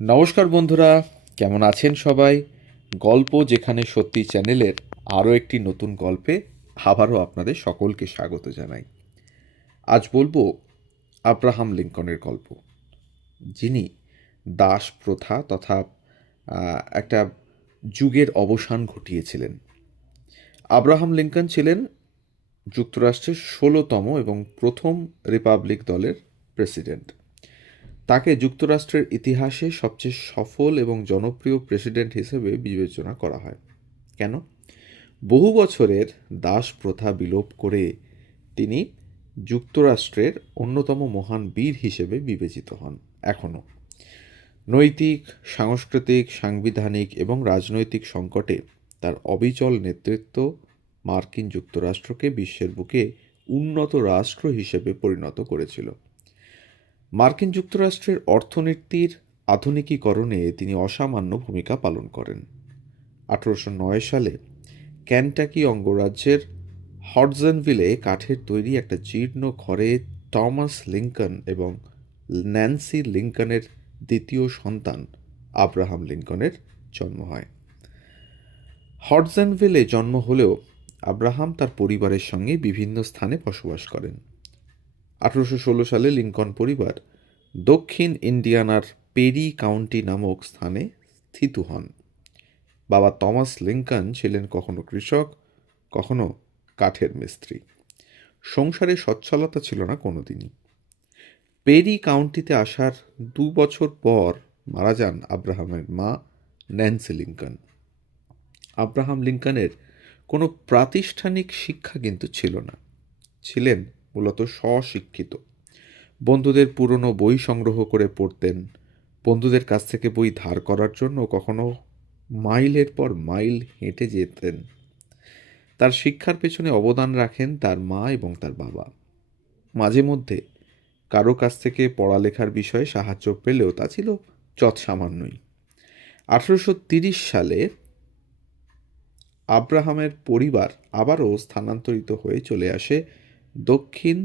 নমস্কার বন্ধুরা, কেমন আছেন সবাই? গল্প যেখানে সত্যি চ্যানেলের আরও একটি নতুন গল্পে আবারও আপনাদের সকলকে স্বাগত জানাই। আজ বলবো আব্রাহাম লিঙ্কনের গল্প, যিনি দাস প্রথা তথা একটা যুগের অবসান ঘটিয়েছিলেন। আব্রাহাম লিঙ্কন ছিলেন যুক্তরাষ্ট্রের ১৬তম এবং প্রথম রিপাবলিক দলের প্রেসিডেন্ট। তাকে যুক্তরাষ্ট্রের ইতিহাসে সবচেয়ে সফল এবং জনপ্রিয় প্রেসিডেন্ট হিসেবে বিবেচনা করা হয়। কেন? বহু বছরের দাস প্রথা বিলোপ করে তিনি যুক্তরাষ্ট্রের অন্যতম মহান বীর হিসেবে বিবেচিত হন। এখনও নৈতিক, সাংস্কৃতিক, সাংবিধানিক এবং রাজনৈতিক সংকটে তার অবিচল নেতৃত্ব মার্কিন যুক্তরাষ্ট্রকে বিশ্বের বুকে উন্নত রাষ্ট্র হিসেবে পরিণত করেছিল। মার্কিন যুক্তরাষ্ট্রের অর্থনীতির আধুনিকীকরণে তিনি অসামান্য ভূমিকা পালন করেন। ১৮০৯ সালে কেনটাকি অঙ্গরাজ্যের হডসনভিলে কাঠের তৈরি একটা জীর্ণ ঘরে টমাস লিঙ্কন এবং ন্যান্সি লিঙ্কনের দ্বিতীয় সন্তান আব্রাহাম লিঙ্কনের জন্ম হয়। হডসনভিলে জন্ম হলেও আব্রাহাম তার পরিবারের সঙ্গে বিভিন্ন স্থানে বসবাস করেন। ১৮১৬ সালে লিঙ্কন পরিবার দক্ষিণ ইন্ডিয়ানার পেরি কাউন্টি নামক স্থানে স্থিত হন। বাবা টমাস লিঙ্কন ছিলেন কখনো কৃষক, কখনো কাঠের মিস্ত্রি। সংসারে সচ্ছলতা ছিল না কোনোদিনই। পেরি কাউন্টিতে আসার ২ বছর পর মারা যান আব্রাহামের মা ন্যান্সি লিঙ্কন। আব্রাহাম লিঙ্কনের কোনো প্রাতিষ্ঠানিক শিক্ষা কিন্তু ছিল না। ছিলেন মূলত স্বশিক্ষিত। বন্ধুদের পুরনো বই সংগ্রহ করে পড়তেন। বন্ধুদের কাছ থেকে বই ধার করার জন্য কখনো মাইলের পর মাইল হেঁটে যেতেন। তার শিক্ষার পেছনে অবদান রাখেন তার মা এবং তার বাবা। মাঝে মধ্যে কারো কাছ থেকে পড়ালেখার বিষয়ে সাহায্য পেলেও তা ছিল যৎসামান্যই। ১৮৩০ সালে আব্রাহামের পরিবার আবারও স্থানান্তরিত হয়ে চলে আসে দক্ষিণ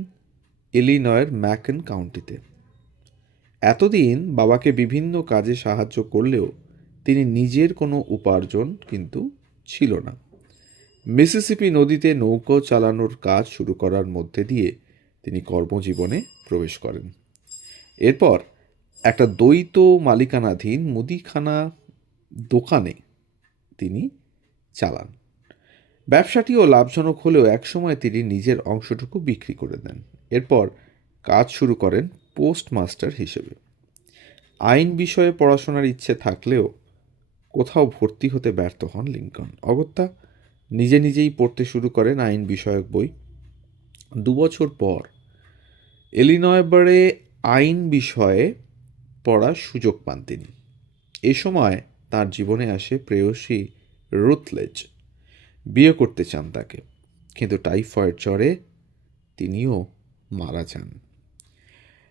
ইলিনয়ের ম্যাকন কাউন্টিতে। এতদিন বাবাকে বিভিন্ন কাজে সাহায্য করলেও তিনি নিজের কোনো উপার্জন কিন্তু ছিল না। মিসিসিপি নদীতে নৌকো চালানোর কাজ শুরু করার মধ্যে দিয়ে তিনি কর্মজীবনে প্রবেশ করেন। এরপর একটা দ্বৈত মালিকানাধীন মুদিখানা দোকানে তিনি চালান। ব্যবসাটিও লাভজনক হলেও একসময় তিনি নিজের অংশটুকু বিক্রি করে দেন। এরপর কাজ শুরু করেন পোস্টমাস্টার হিসেবে। আইন বিষয়ে পড়াশোনার ইচ্ছে থাকলেও কোথাও ভর্তি হতে ব্যর্থ হন লিঙ্কন। অগত্যা নিজে নিজেই পড়তে শুরু করেন আইন বিষয়ক বই। ২ বছর পর ইলিনয় বারে আইন বিষয়ে পড়ার সুযোগ পান তিনি। এ সময় তার জীবনে আসে প্রেয়সী রুথলেজ। বিয়ে করতে চান তাকে, কিন্তু টাইফয়েড জ্বরে তিনিও মারা যান।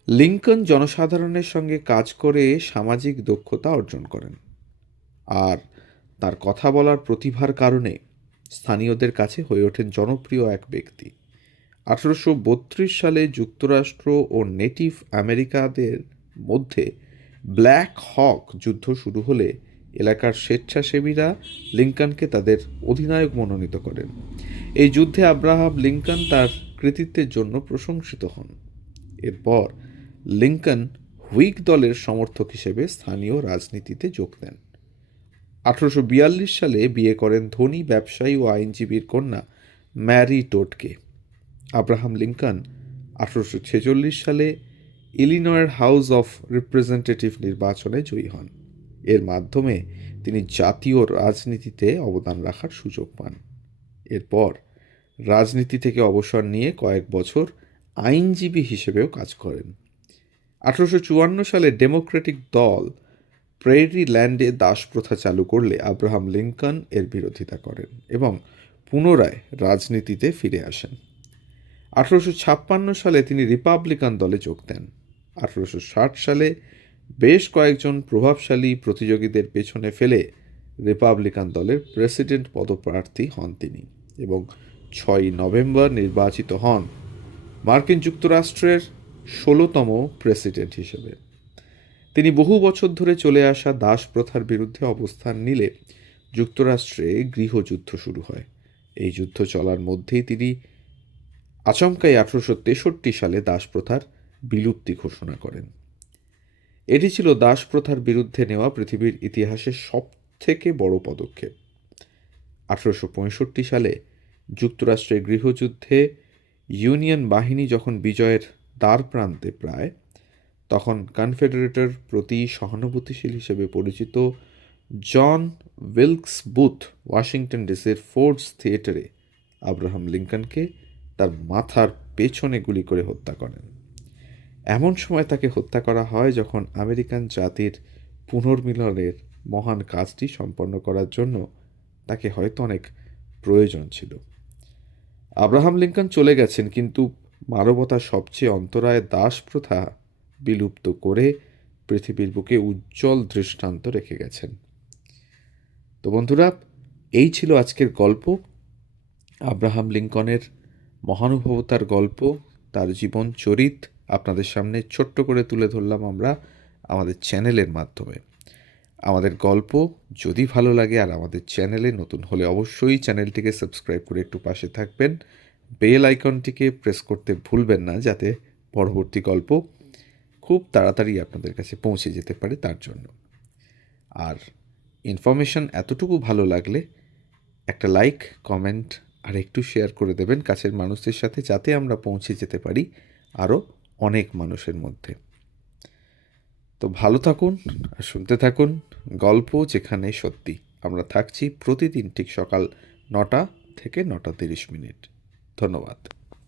লিঙ্কন জনসাধারণের সঙ্গে কাজ করে সামাজিক দক্ষতা অর্জন করেন, আর তার কথা বলার প্রতিভার কারণে স্থানীয়দের কাছে হয়ে ওঠেন জনপ্রিয় এক ব্যক্তি। ১৮৩২ সালে যুক্তরাষ্ট্র ও নেটিভ আমেরিকাদের মধ্যে ব্ল্যাক হক যুদ্ধ শুরু হলে এলাকার স্বেচ্ছাসেবীরা লিঙ্কনকে তাদের অধিনায়ক মনোনীত করেন। এই যুদ্ধে আব্রাহাম লিঙ্কন তার কৃতিত্বের জন্য প্রশংসিত হন। এরপর লিঙ্কন হুইগ দলের সমর্থক হিসেবে স্থানীয় রাজনীতিতে যোগ দেন। ১৮৪২ সালে বিয়ে করেন ধনী ব্যবসায়ী ও আইনজীবীর কন্যা ম্যারি টোডকে। আব্রাহাম লিঙ্কন ১৮৪৬ সালে ইলিনয়ের হাউস অফ রিপ্রেজেন্টেটিভ নির্বাচনে জয়ী হন। এর মাধ্যমে তিনি জাতীয় রাজনীতিতে অবদান রাখার সুযোগ পান। এরপর রাজনীতি থেকে অবসর নিয়ে কয়েক বছর আইনজীবী হিসেবেও কাজ করেন। ১৮৫৪ সালে ডেমোক্রেটিক দল প্রেরি ল্যান্ডে দাসপ্রথা চালু করলে আব্রাহাম লিঙ্কন এর বিরোধিতা করেন এবং পুনরায় রাজনীতিতে ফিরে আসেন। ১৮৫৬ সালে তিনি রিপাবলিকান দলে যোগ দেন। ১৮৬০ সালে বেশ কয়েকজন প্রভাবশালী প্রতিযোগীদের পেছনে ফেলে রিপাবলিকান দলের প্রেসিডেন্ট পদপ্রার্থী হন তিনি এবং ৬ই নভেম্বর নির্বাচিত হন মার্কিন যুক্তরাষ্ট্রের ১৬তম প্রেসিডেন্ট হিসেবে। তিনি বহু বছর ধরে চলে আসা দাস প্রথার বিরুদ্ধে অবস্থান নিলে যুক্তরাষ্ট্রে গৃহযুদ্ধ শুরু হয়। এই যুদ্ধ চলার মধ্যেই তিনি আচমকাই 1863 সালে দাসপ্রথার বিলুপ্তি ঘোষণা করেন। এটি ছিল দাসপ্রথার বিরুদ্ধে নেওয়া পৃথিবীর ইতিহাসের সবথেকে বড় পদক্ষেপ। 1865 সালে যুক্তরাষ্ট্রের গৃহযুদ্ধে ইউনিয়ন বাহিনী যখন বিজয়ের দ্বারপ্রান্তে প্রায়, তখন কনফেডারেটের প্রতি সহানুভূতিশীল হিসেবে পরিচিত জন উইলকস বুথ ওয়াশিংটন ডিসির ফোর্ডস থিয়েটারে আব্রাহাম লিঙ্কনকে তার মাথার পেছনে গুলি করে হত্যা করেন। এমন সময় তাকে হত্যা করা হয় যখন আমেরিকান জাতির পুনর্মিলনের মহান কাজটি সম্পন্ন করার জন্য তাকে হয়তো অনেক প্রয়োজন ছিল। আব্রাহাম লিঙ্কন চলে গেছেন, কিন্তু মানবতার সবচেয়ে অন্তরায় দাস প্রথা বিলুপ্ত করে পৃথিবীর বুকে উজ্জ্বল দৃষ্টান্ত রেখে গেছেন। তো বন্ধুরা, এই ছিল আজকের গল্প, আব্রাহাম লিঙ্কনের মহানুভবতার গল্প, তার জীবন চরিত আপনাদের সামনে ছোট্ট করে তুলে ধরলাম আমরা আমাদের চ্যানেলের মাধ্যমে। আমাদের গল্প যদি ভালো লাগে আর আমাদের চ্যানেলে নতুন হলে অবশ্যই চ্যানেলটিকে সাবস্ক্রাইব করে একটু পাশে থাকবেন। বেল আইকনটিকে প্রেস করতে ভুলবেন না, যাতে পরবর্তী গল্প খুব তাড়াতাড়ি আপনাদের কাছে পৌঁছে যেতে পারে তার জন্য। আর ইনফরমেশন এতটুকু ভালো লাগলে একটা লাইক, কমেন্ট আর একটু শেয়ার করে দেবেন কাছের মানুষদের সাথে, যাতে আমরা পৌঁছে যেতে পারি আরও অনেক মানুষের মধ্যে। তো ভালো থাকুন আর শুনতে থাকুন গল্প যেখানে সত্যি। আমরা থাকছি প্রতিদিন ঠিক সকাল 9টা থেকে 9টা 30 মিনিট। ধন্যবাদ।